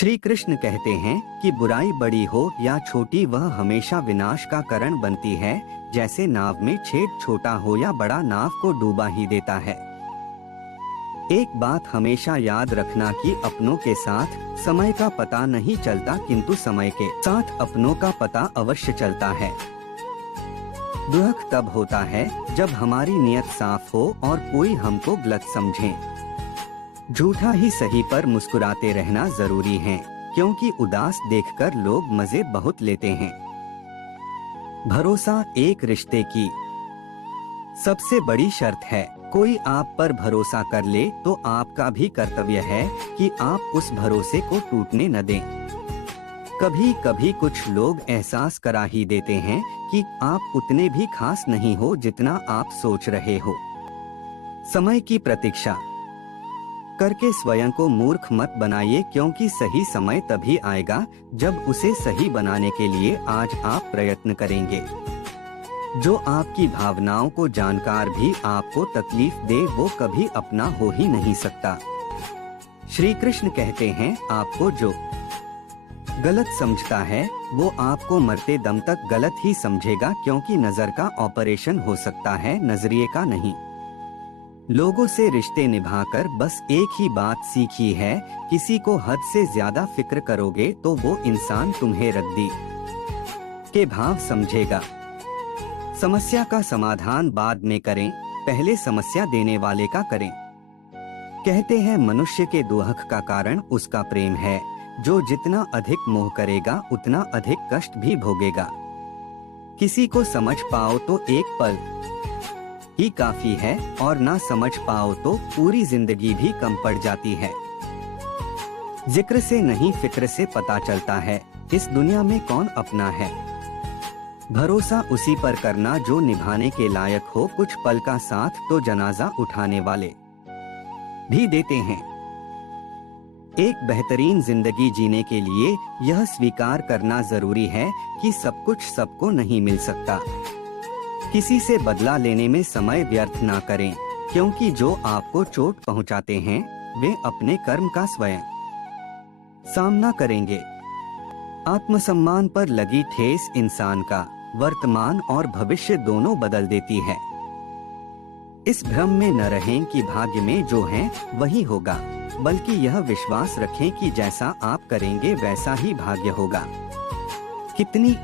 श्री कृष्ण कहते हैं कि बुराई बड़ी हो या छोटी वह हमेशा विनाश का कारण बनती है। जैसे नाव में छेद छोटा हो या बड़ा, नाव को डूबा ही देता है। एक बात हमेशा याद रखना कि अपनों के साथ समय का पता नहीं चलता, किंतु समय के साथ अपनों का पता अवश्य चलता है। दुख तब होता है जब हमारी नियत साफ हो और कोई हमको गलत समझे। झूठा ही सही पर मुस्कुराते रहना जरूरी है, क्योंकि उदास देखकर लोग मजे बहुत लेते हैं। भरोसा एक रिश्ते की सबसे बड़ी शर्त है। कोई आप पर भरोसा कर ले तो आपका भी कर्तव्य है कि आप उस भरोसे को टूटने न दें। कभी कभी कुछ लोग एहसास करा ही देते हैं कि आप उतने भी खास नहीं हो जितना आप सोच रहे हो। समय की प्रतीक्षा करके स्वयं को मूर्ख मत बनाइए, क्योंकि सही समय तभी आएगा जब उसे सही बनाने के लिए आज आप प्रयत्न करेंगे। जो आपकी भावनाओं को जानकार भी आपको तकलीफ दे वो कभी अपना हो ही नहीं सकता। श्री कृष्ण कहते हैं, आपको जो गलत समझता है वो आपको मरते दम तक गलत ही समझेगा, क्योंकि नजर का ऑपरेशन हो सकता है, नजरिए का नहीं। लोगों से रिश्ते निभाकर बस एक ही बात सीखी है, किसी को हद से ज्यादा फिक्र करोगे तो वो इंसान तुम्हें रद्दी के भाव समझेगा। समस्या का समाधान बाद में करें, पहले समस्या देने वाले का करें। कहते हैं मनुष्य के दुख का कारण उसका प्रेम है। जो जितना अधिक मोह करेगा उतना अधिक कष्ट भी भोगेगा। किसी को समझ पाओ तो एक पल ही काफी है, और ना समझ पाओ तो पूरी जिंदगी भी कम पड़ जाती है। जिक्र से नहीं फिक्र से पता चलता है इस दुनिया में कौन अपना है। भरोसा उसी पर करना जो निभाने के लायक हो। कुछ पल का साथ तो जनाजा उठाने वाले भी देते हैं। एक बेहतरीन जिंदगी जीने के लिए यह स्वीकार करना जरूरी है कि सब कुछ सबको नहीं मिल सकता। किसी से बदला लेने में समय व्यर्थ ना करें, क्योंकि जो आपको चोट पहुंचाते हैं वे अपने कर्म का स्वयं सामना करेंगे। आत्मसम्मान पर लगी ठेस इंसान का वर्तमान और भविष्य दोनों बदल देती है। इस भ्रम में न रहें कि भाग्य में जो है वही होगा, बल्कि यह विश्वास रखें कि जैसा आप करेंगे वैसा ही भाग्य होगा। कितनी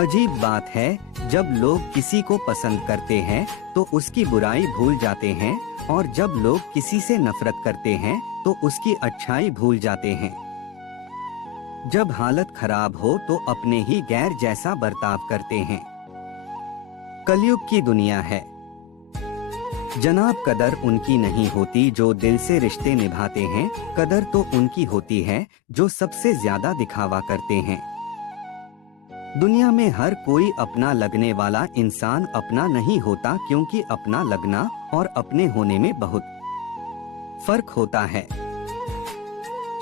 अजीब बात है, जब लोग किसी को पसंद करते हैं तो उसकी बुराई भूल जाते हैं, और जब लोग किसी से नफरत करते हैं तो उसकी अच्छाई भूल जाते हैं। जब हालत खराब हो तो अपने ही गैर जैसा बर्ताव करते हैं। कलयुग की दुनिया है जनाब, कदर उनकी नहीं होती जो दिल से रिश्ते निभाते हैं। कदर तो उनकी होती है जो सबसे ज्यादा दिखावा करते हैं। दुनिया में हर कोई अपना लगने वाला इंसान अपना नहीं होता, क्योंकि अपना लगना और अपने होने में बहुत फर्क होता है।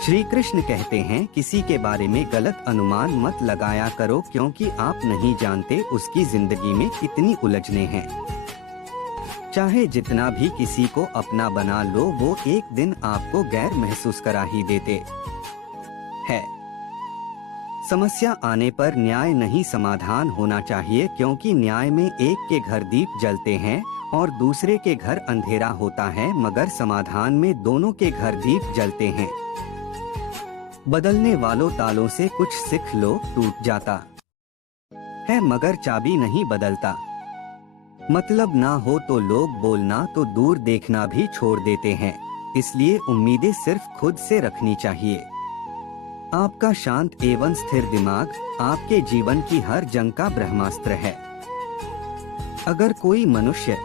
श्री कृष्ण कहते हैं, किसी के बारे में गलत अनुमान मत लगाया करो, क्योंकि आप नहीं जानते उसकी जिंदगी में कितनी उलझने हैं। चाहे जितना भी किसी को अपना बना लो, वो एक दिन आपको गैर महसूस करा ही देते हैं। समस्या आने पर न्याय नहीं समाधान होना चाहिए, क्योंकि न्याय में एक के घर दीप जलते हैं और दूसरे के घर अंधेरा होता है, मगर समाधान में दोनों के घर दीप जलते हैं। बदलने वालों तालों से कुछ सीख लो, टूट जाता है मगर चाबी नहीं बदलता। मतलब ना हो तो लोग बोलना, तो दूर देखना भी छोड़ देते हैं। इसलिए उम्मीदें सिर्फ खुद से रखनी चाहिए। आपका शांत एवं स्थिर दिमाग आपके जीवन की हर जंग का ब्रह्मास्त्र है। अगर कोई मनुष्य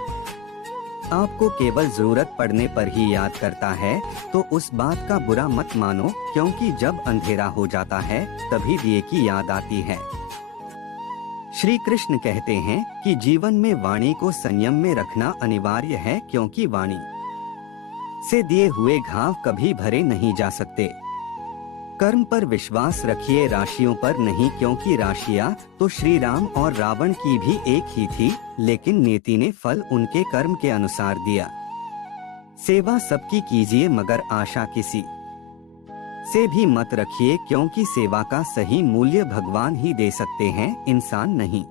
आपको केवल जरूरत पड़ने पर ही याद करता है तो उस बात का बुरा मत मानो, क्योंकि जब अंधेरा हो जाता है तभी दिए की याद आती है। श्री कृष्ण कहते हैं कि जीवन में वाणी को संयम में रखना अनिवार्य है, क्योंकि वाणी से दिए हुए घाव कभी भरे नहीं जा सकते। कर्म पर विश्वास रखिए, राशियों पर नहीं, क्योंकि राशियां तो श्री राम और रावण की भी एक ही थी, लेकिन नियति ने फल उनके कर्म के अनुसार दिया। सेवा सबकी कीजिए मगर आशा किसी से भी मत रखिए, क्योंकि सेवा का सही मूल्य भगवान ही दे सकते हैं, इंसान नहीं।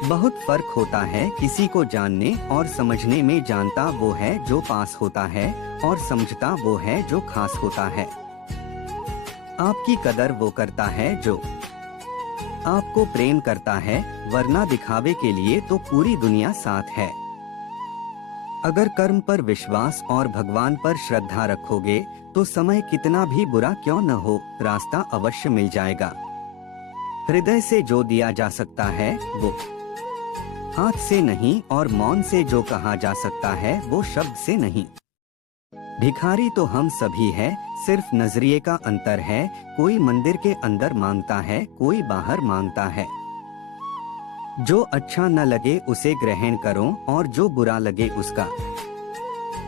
बहुत फर्क होता है किसी को जानने और समझने में। जानता वो है जो पास होता है, और समझता वो है जो खास होता है। आपकी कदर वो करता है जो आपको प्रेम करता है, वरना दिखावे के लिए तो पूरी दुनिया साथ है। अगर कर्म पर विश्वास और भगवान पर श्रद्धा रखोगे तो समय कितना भी बुरा क्यों न हो, रास्ता अवश्य मिल जाएगा। हृदय से जो दिया जा सकता है वो हाथ से नहीं, और मौन से जो कहा जा सकता है वो शब्द से नहीं। भिखारी तो हम सभी हैं, सिर्फ नजरिए का अंतर है। कोई मंदिर के अंदर मांगता है, कोई बाहर मांगता है। जो अच्छा न लगे उसे ग्रहण करो, और जो बुरा लगे उसका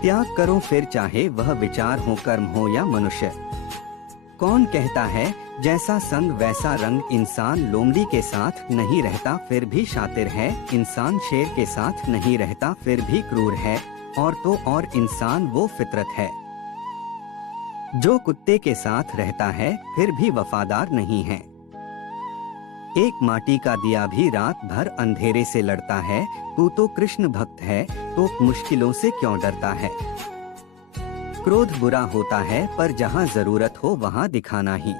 त्याग करो, फिर चाहे वह विचार हो, कर्म हो या मनुष्य। कौन कहता है जैसा संग वैसा रंग। इंसान लोमड़ी के साथ नहीं रहता फिर भी शातिर है, इंसान शेर के साथ नहीं रहता फिर भी क्रूर है, और तो और इंसान वो फितरत है जो कुत्ते के साथ रहता है फिर भी वफादार नहीं है। एक माटी का दिया भी रात भर अंधेरे से लड़ता है। तू तो कृष्ण भक्त है, तो मुश्किलों से क्यों डरता है। क्रोध बुरा होता है, पर जहाँ जरूरत हो वहाँ दिखाना ही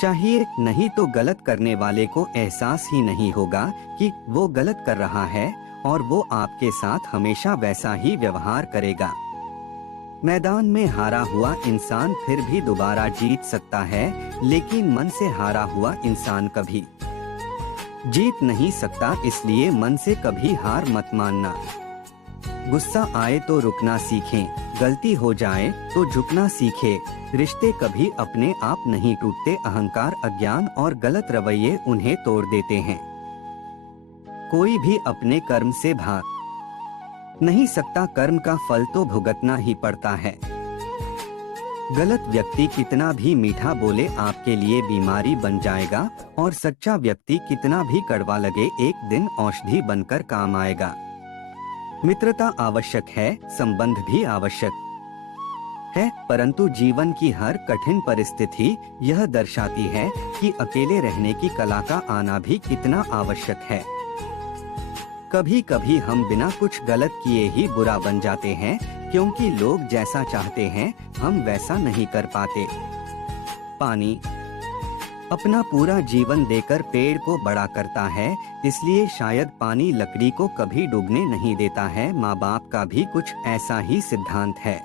चाहिए, नहीं तो गलत करने वाले को एहसास ही नहीं होगा कि वो गलत कर रहा है, और वो आपके साथ हमेशा वैसा ही व्यवहार करेगा। मैदान में हारा हुआ इंसान फिर भी दोबारा जीत सकता है, लेकिन मन से हारा हुआ इंसान कभी जीत नहीं सकता। इसलिए मन से कभी हार मत मानना। गुस्सा आए तो रुकना सीखें, गलती हो जाए तो झुकना सीखें। रिश्ते कभी अपने आप नहीं टूटते, अहंकार, अज्ञान और गलत रवैये उन्हें तोड़ देते हैं। कोई भी अपने कर्म से भाग नहीं सकता, कर्म का फल तो भुगतना ही पड़ता है। गलत व्यक्ति कितना भी मीठा बोले आपके लिए बीमारी बन जाएगा, और सच्चा व्यक्ति कितना भी कड़वा लगे एक दिन औषधि बनकर काम आएगा। मित्रता आवश्यक है, संबंध भी आवश्यक है, परंतु जीवन की हर कठिन परिस्थिति यह दर्शाती है कि अकेले रहने की कला का आना भी कितना आवश्यक है। कभी कभी हम बिना कुछ गलत किए ही बुरा बन जाते हैं, क्योंकि लोग जैसा चाहते हैं हम वैसा नहीं कर पाते। पानी अपना पूरा जीवन देकर पेड़ को बड़ा करता है, इसलिए शायद पानी लकड़ी को कभी डूबने नहीं देता है। माँ बाप का भी कुछ ऐसा ही सिद्धांत है।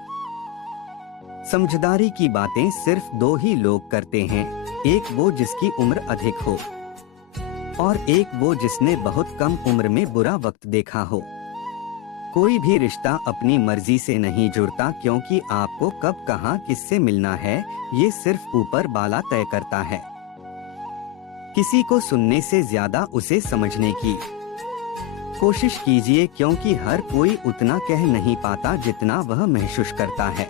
समझदारी की बातें सिर्फ दो ही लोग करते हैं, एक वो जिसकी उम्र अधिक हो, और एक वो जिसने बहुत कम उम्र में बुरा वक्त देखा हो। कोई भी रिश्ता अपनी मर्जी से नहीं जुड़ता, क्योंकि आपको कब कहाँ किससे मिलना है ये सिर्फ ऊपर वाला तय करता है। किसी को सुनने से ज्यादा उसे समझने की कोशिश कीजिए, क्योंकि हर कोई उतना कह नहीं पाता जितना वह महसूस करता है।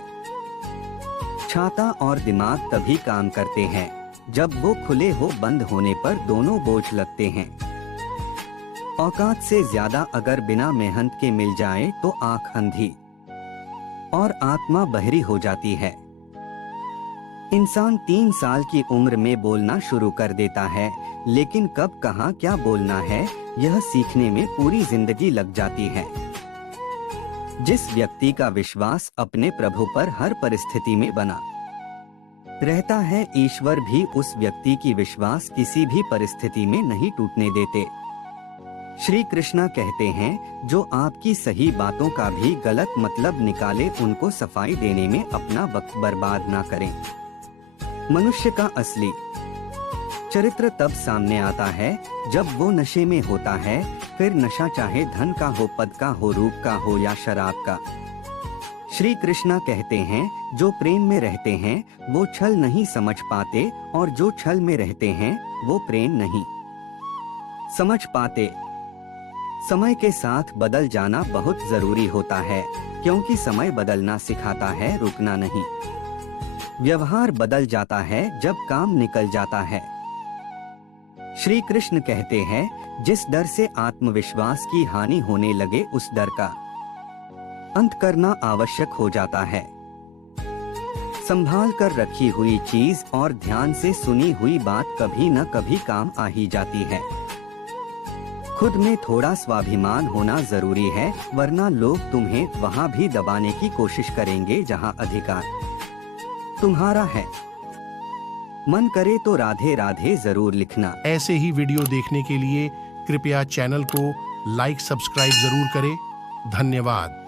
छाता और दिमाग तभी काम करते हैं जब वो खुले हो, बंद होने पर दोनों बोझ लगते हैं। औकात से ज्यादा अगर बिना मेहनत के मिल जाए तो आंख अंधी और आत्मा बहरी हो जाती है। इंसान 3 साल की उम्र में बोलना शुरू कर देता है, लेकिन कब कहाँ क्या बोलना है यह सीखने में पूरी जिंदगी लग जाती है। जिस व्यक्ति का विश्वास अपने प्रभु पर हर परिस्थिति में बना रहता है, ईश्वर भी उस व्यक्ति की विश्वास किसी भी परिस्थिति में नहीं टूटने देते। श्री कृष्णा कहते हैं, जो आपकी सही बातों का भी गलत मतलब निकाले उनको सफाई देने में अपना वक्त बर्बाद ना करें। मनुष्य का असली चरित्र तब सामने आता है जब वो नशे में होता है, फिर नशा चाहे धन का हो, पद का हो, रूप का हो या शराब का। श्री कृष्णा कहते हैं, जो प्रेम में रहते हैं वो छल नहीं समझ पाते, और जो छल में रहते हैं वो प्रेम नहीं समझ पाते। समय के साथ बदल जाना बहुत जरूरी होता है, क्योंकि समय बदलना सिखाता है, रुकना नहीं। व्यवहार बदल जाता है जब काम निकल जाता है। श्री कृष्ण कहते हैं, जिस डर से आत्मविश्वास की हानि होने लगे उस डर का अंत करना आवश्यक हो जाता है। संभाल कर रखी हुई चीज और ध्यान से सुनी हुई बात कभी न कभी काम आ ही जाती है। खुद में थोड़ा स्वाभिमान होना जरूरी है, वरना लोग तुम्हें वहां भी दबाने की कोशिश करेंगे जहां अधिकार तुम्हारा है। मन करे तो राधे राधे जरूर लिखना। ऐसे ही वीडियो देखने के लिए कृपया चैनल को लाइक सब्सक्राइब जरूर करें। धन्यवाद।